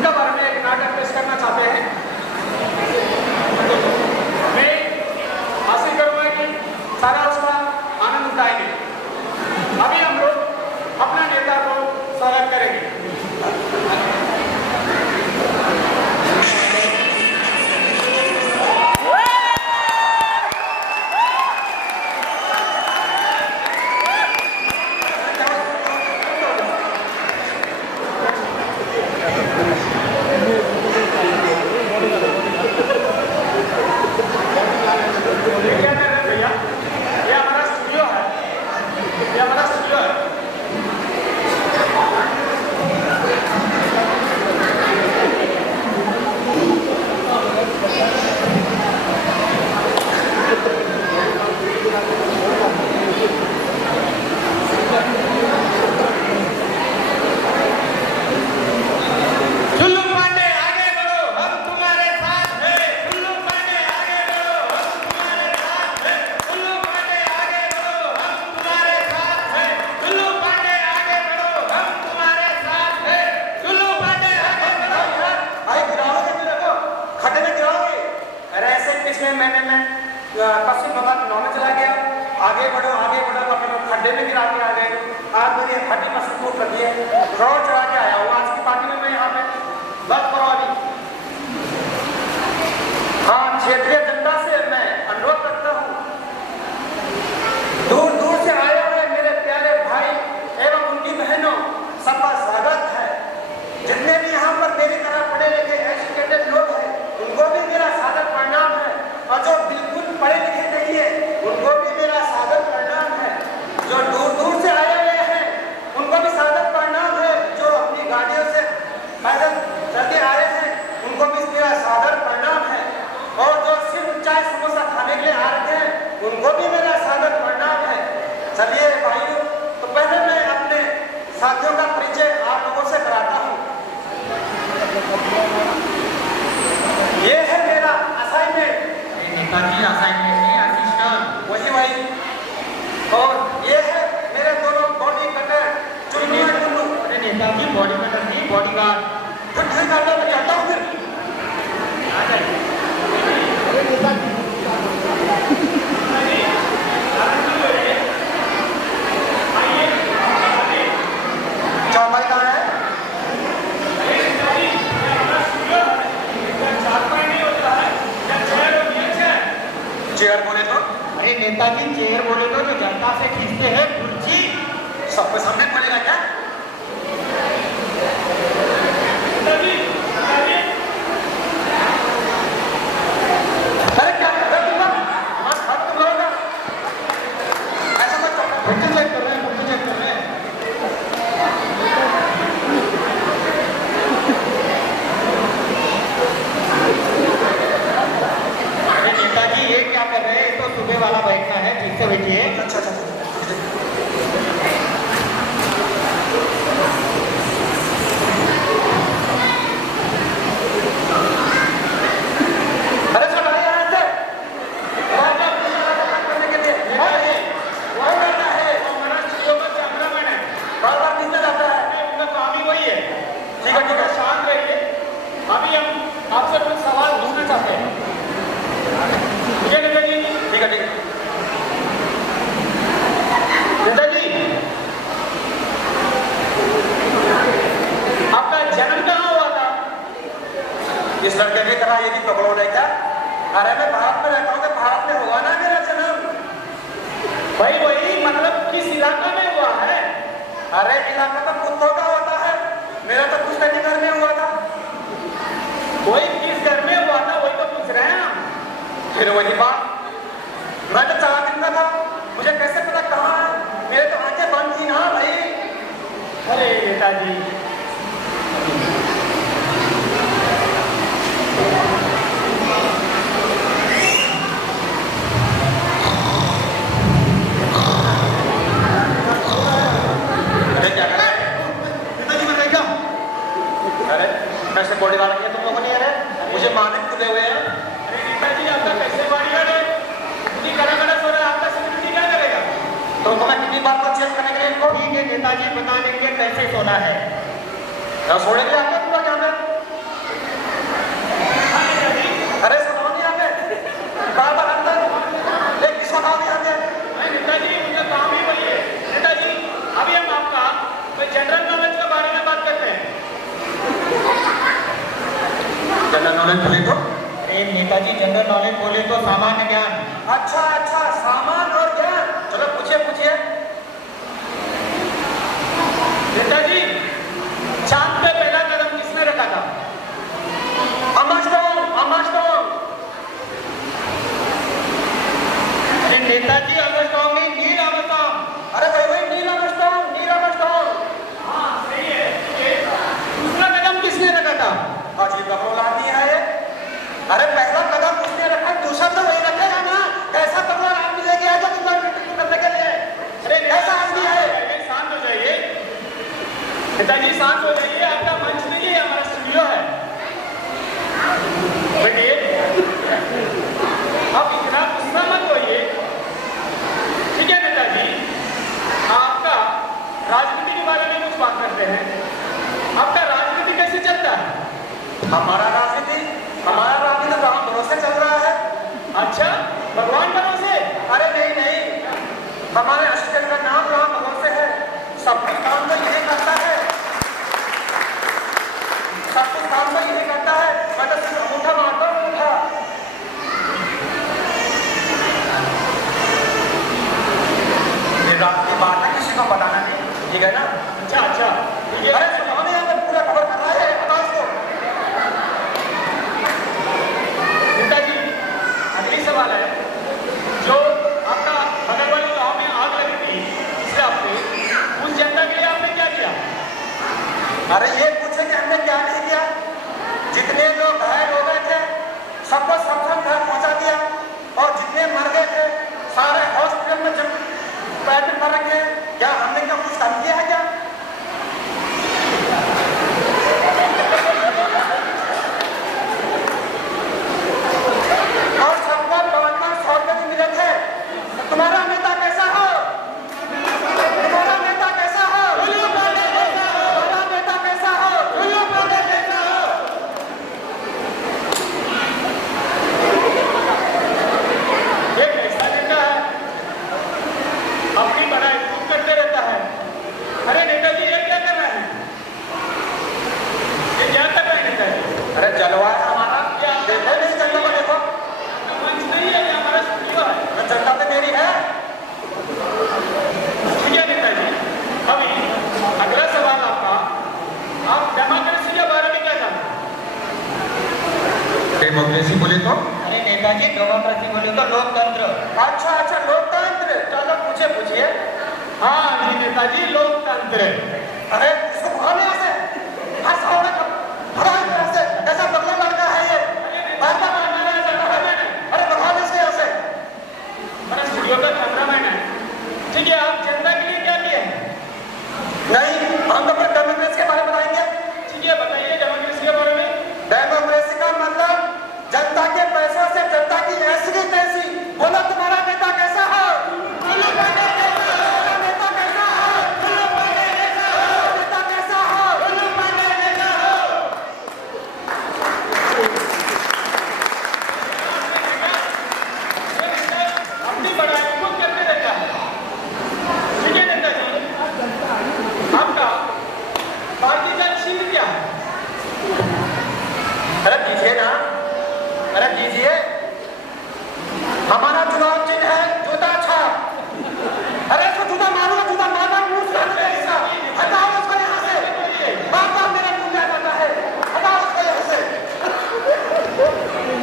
उनका बारे में एक नाटक पेश करना चाहते हैं। मैं हासिल करूंगा कि सारा उसका आनंद उठाएंगे। अभी हम लोग अपना नेता को स्वागत करेंगे। पश्चिम बंगाल चुनाव में चला गया। आगे बढ़ो तो अपने लोग खड्डे में गिरा के आ गए। आज मेरी हड्डी मसल टूट लगी है, रोड चढ़ा के आया हूँ आज की पार्टी में। मैं यहाँ पे बस करो अभी। हाँ, क्षेत्रीय जनता से मैं अनुरोध करता हूँ, दूर दूर से आए हुए मेरे प्यारे भाई एवं उनकी बहनों, सबका स्वागत है। जितने भी यहाँ पर मेरी तरह पढ़े लिखे एजुकेटेड लोग हैं, उनको भी मेरा सादर प्रणाम है। और जो बिल्कुल पढ़े लिखे नहीं है, उनको भी मेरा सादर प्रणाम है। जो दूर दूर से आए हुए हैं, उनको भी सादर प्रणाम है। जो अपनी गाड़ियों से पैदल चलते आए हैं, उनको भी मेरा सादर प्रणाम है। और जो सिर्फ चाय समोसा खाने के लिए आ रहे हैं, उनको भी मेरा सादर प्रणाम है। चलिए भाइयों, तो पहले मैं अपने साथियों का परिचय आप लोगों से कराता हूँ। ये है मेरा असाइनमेंट। नेताजी असाइनमेंट नहीं, असिस्टेंट। वही और ये है मेरे दोनों बॉडी कटर चुन्नू और टुन्नू। अरे नेताजी बॉडी कटर नहीं, बॉडीगार्ड। फिर ठीक है, मैं जाता हूँ फिर। आ जाइए। चापाई कहाँ है? चेयर बोले तो? अरे नेताजी चेयर बोले तो जो जनता से खींचते हैं कुर्सी, सबके सामने बोलेगा क्या? अरे क्या कर रहे हो तुम? बस हाथ तुम लोगों का ऐसा मत करो। फोटो चेक कर रहे हैं, फोटो चेक कर रहे हैं। अरे नेताजी ये क्या कर रहे हैं? तो सुबह वाला बैठना है, ठीक से बैठिए। अच्छा। अरे सब भाई यहाँ से करने के लिए वो करना है। बार किसने जाता है? उनका काम ही वही है। ठीक है, शांत रहिए। अभी हम आपसे कुछ सवाल पूछना चाहते हैं। ठीक है नेताजी? ठीक है। नेताजी, आपका जन्म कहाँ हुआ था? इस लड़के की तरह ये भी पकड़ो है क्या? अरे मैं भारत में रहता हूँ, तो भारत में हुआ ना मेरा जन्म। भाई वही मतलब किस इलाका में हुआ है? अरे इलाका तो कुत्तों का होता है, मेरा तो कुछ नहीं घर में हुआ था। वही किस घर में हुआ था वही तो पूछ रहे हैं हम। फिर वही बात, मैं तो 4 दिन का था, मुझे कैसे पता कहाँ है? मेरे तो आंखें बंद थी ना भाई। अरे नेताजी, अरे क्या कर रहे हैं? नेताजी मैं क्या? अरे कैसे बॉडीगार्ड किया तुम लोगों ने? अरे मुझे मारने खुले हुए हैं। अरे नेताजी आपका कैसे बॉडीगार्ड है? इतनी कड़ा सो रहा है, आपका सिक्योरिटी क्या करेगा? तो मैं कितनी बार को चेक करने के लिए इनको? ठीक है नेताजी, बता देंगे कैसे सोना है। सोने के लिए आते हैं पूरा यहाँ पे? जनरल नॉलेज के बारे में बात करते हैं। जनरल नॉलेज बोले तो? अरे नेताजी, जनरल नॉलेज बोले तो सामान्य ज्ञान। अच्छा अच्छा, सामान और ज्ञान। चलो पूछिए पूछिए। नेताजी, चांद पे पहला कदम किसने रखा था? Armstrong, Armstrong. अरे नेताजी, आर्मस्ट्रांग नहीं, नील आर्मस्ट्रांग। अरे भाई भाई, नील आर्मस्ट्रांग, नील आर्मस्ट्रांग। हाँ सही है। दूसरा कदम किसने रखा था? अजीब बकौल आदमी है ये। अरे पहला कदम उसने रखा, दूसरा तो वही रखेगा ना। कैसा बकौल आदमी लेके आया जो तुम्हारे मीटिंग करने के लिए? अरे ऐसा आदमी है। शांत हो जाइए नेताजी, शांत हो जाइए। आपका मंच नहीं है, हमारा स्टूडियो है। बैठिए, आप इतना गुस्सा मत होइए। ठीक है नेताजी, आपका राजनीति के बारे में कुछ बात करते हैं। आपका राजनीति कैसे चलता है? हमारा राजनीति तो राम भरोसे चल रहा है। अच्छा, भगवान भरोसे? अरे नहीं नहीं, हमारे असिस्टेंट का नाम राम भरोसे है। सब कुछ काम तो यही करता है, सब कुछ काम तो यही करता है। मैं तो सिर्फ अंगूठा मारता हूँ, अंगूठा। ये रात की बात है, किसी को बताना नहीं, ठीक है ना? अच्छा अच्छा, ठीक है। अरे सुनो, हमें यहाँ पे पूरा खबर करना है, बताओ उसको। नेताजी, अगली सवाल है, जो आपका बगल वाले गांव में आग लगी थी पिछले हफ्ते, उस जनता के लिए आपने क्या किया? अरे ये पूछे कि हमने क्या नहीं किया। जितने लोग घायल हो गए थे सबको सब घर पहुंचा दिया, और जितने मर गए थे सारे हॉस्पिटल में जब पैर पर रखे। क्या हमने क्या कुछ काम किया है क्या? और सबको 500 रुपए भी मिले थे। तुम्हारा नेता कैसा हो? तुम्हारा नेता कैसा हो? तुम्हारा नेता कैसा हो? एक ऐसा नेता है, अपनी बड़ाई खूब करते रहता है। अरे नेताजी, ये क्या कर रहे हैं? ये क्या कर रहे हैं नेताजी? अरे जलवा है हमारा, देखो नहीं जनता को, देखो। मंच नहीं है, ये हमारा स्टूडियो है। जनता तो मेरी है। ठीक है नेताजी, अभी अगला सवाल आपका, आप डेमोक्रेसी के बारे में क्या जानते हैं? डेमोक्रेसी बोले तो? अरे नेताजी, डेमोक्रेसी बोले तो लोकतंत्र। अच्छा अच्छा, लोकतंत्र। चलो पूछिए पूछिए। हाँ जी नेताजी, लोकतंत्र। अरे इसको भगाने यहाँ से, हर सावड़ा का भगाने यहाँ से। ऐसा बदला लड़का है ये, बार बार मारने जाता है। अरे भगाने से यहाँ से। हमारा स्टूडियो का कैमरामैन है। ठीक है, आप जनता के लिए क्या किए हैं? नहीं, हम तो फिर डेमोक्रेसी के बारे में बताएंगे। ठीक है, बताइए डेमोक्रेसी के बारे में। डेमोक्रेसी का मतलब जनता के पैसों से जनता की ऐसी की तैसी। बोलो तुम्हारा नेता कैसा हो? तुम्हारा नेता कैसा हो? नेता कैसा हो? अपनी बड़ाई खुद करते रहता है। ठीक है नेताजी, आपका पार्टी का चिन्ह क्या है? अरे दीजिए ना, अरे दीजिए। हमारा चुनाव चिन्ह है जूता छाप। अरे इसको जूता मारूंगा, जूता मारना मुंह से ऐसा। हटाओ उसको यहाँ से, बार बार मेरे मुंह में आ जाता है। हटाओ उसको यहाँ से।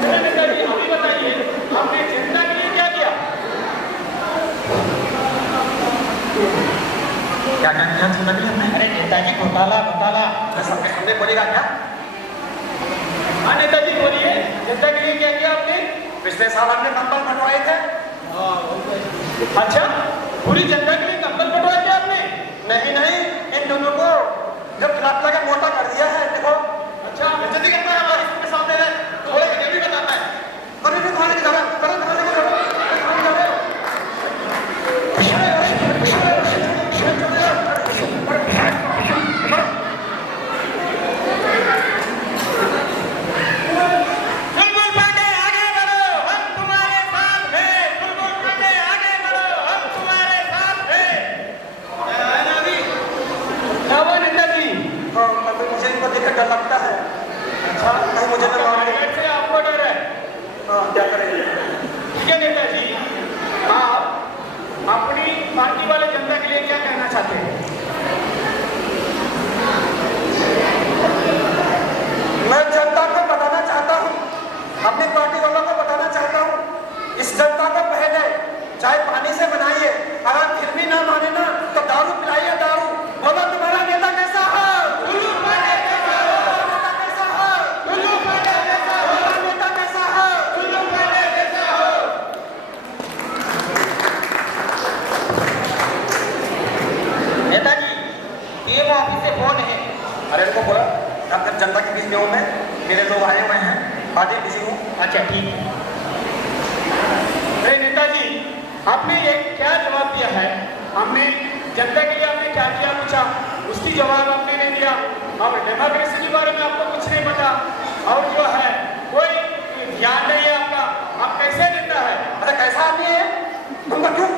चलिए नेताजी, अभी बताइए आपने जनता के लिए क्या किया? क्या क्या किया जनता के लिए हमने? अरे नेताजी, घोटाला घोटाला। सबके सामने बोलेगा क्या? हाँ नेताजी, बोलिए, जनता के लिए क्या किया आपने? पिछले साल हमने कंबल बनवाए थे। अच्छा, पूरी जनता के लिए कंबल बंटवाए थे आपने? नहीं नहीं, इन दोनों को जो खिलाफ लगा मोटा कर दिया है, देखो। अच्छा, जल्दी करना है, हमारे इसके सामने है। थोड़े ये भी बताना है। अरे भी खाने की जगह, करो खाने की जगह। बुलबुल पांडे आगे बढ़ो, हम तुम्हारे साथ हैं। बुलबुल पांडे आगे बढ़ो, हम तुम्हारे साथ हैं। क्या डर लगता है। अच्छा, नहीं, मुझे तो मार टारगेट से आपको डर है। हाँ, क्या करें? ठीक है नेताजी, आप अपनी पार्टी वाले जनता के लिए क्या कहना चाहते हैं? मैं जनता को बताना चाहता हूँ, अपनी पार्टी वालों को बताना चाहता हूँ, इस जनता को पहले चाय पानी से बनाइए, अगर फिर भी ना माने ना तो दारू पिलाइए, दारू। बोलो तुम्हारा नेता कैसा है? नेताजी, पीएम ऑफिस से फोन है। अरे इनको बोला डॉक्टर जनता के बीच में हूँ मैं, मेरे लोग आए हुए हैं, पार्टी बिजी हूँ। अच्छा ठीक है। अरे नेताजी, आपने ये क्या जवाब दिया है? हमने जनता के लिए आपने क्या किया पूछा, उसकी जवाब आपने नहीं दिया। और डेमोक्रेसी के बारे में आपको कुछ नहीं पता, और जो है कोई ध्यान नहीं है आपका। आप कैसे नेता है? अरे कैसा आदमी है? तुमको क्यों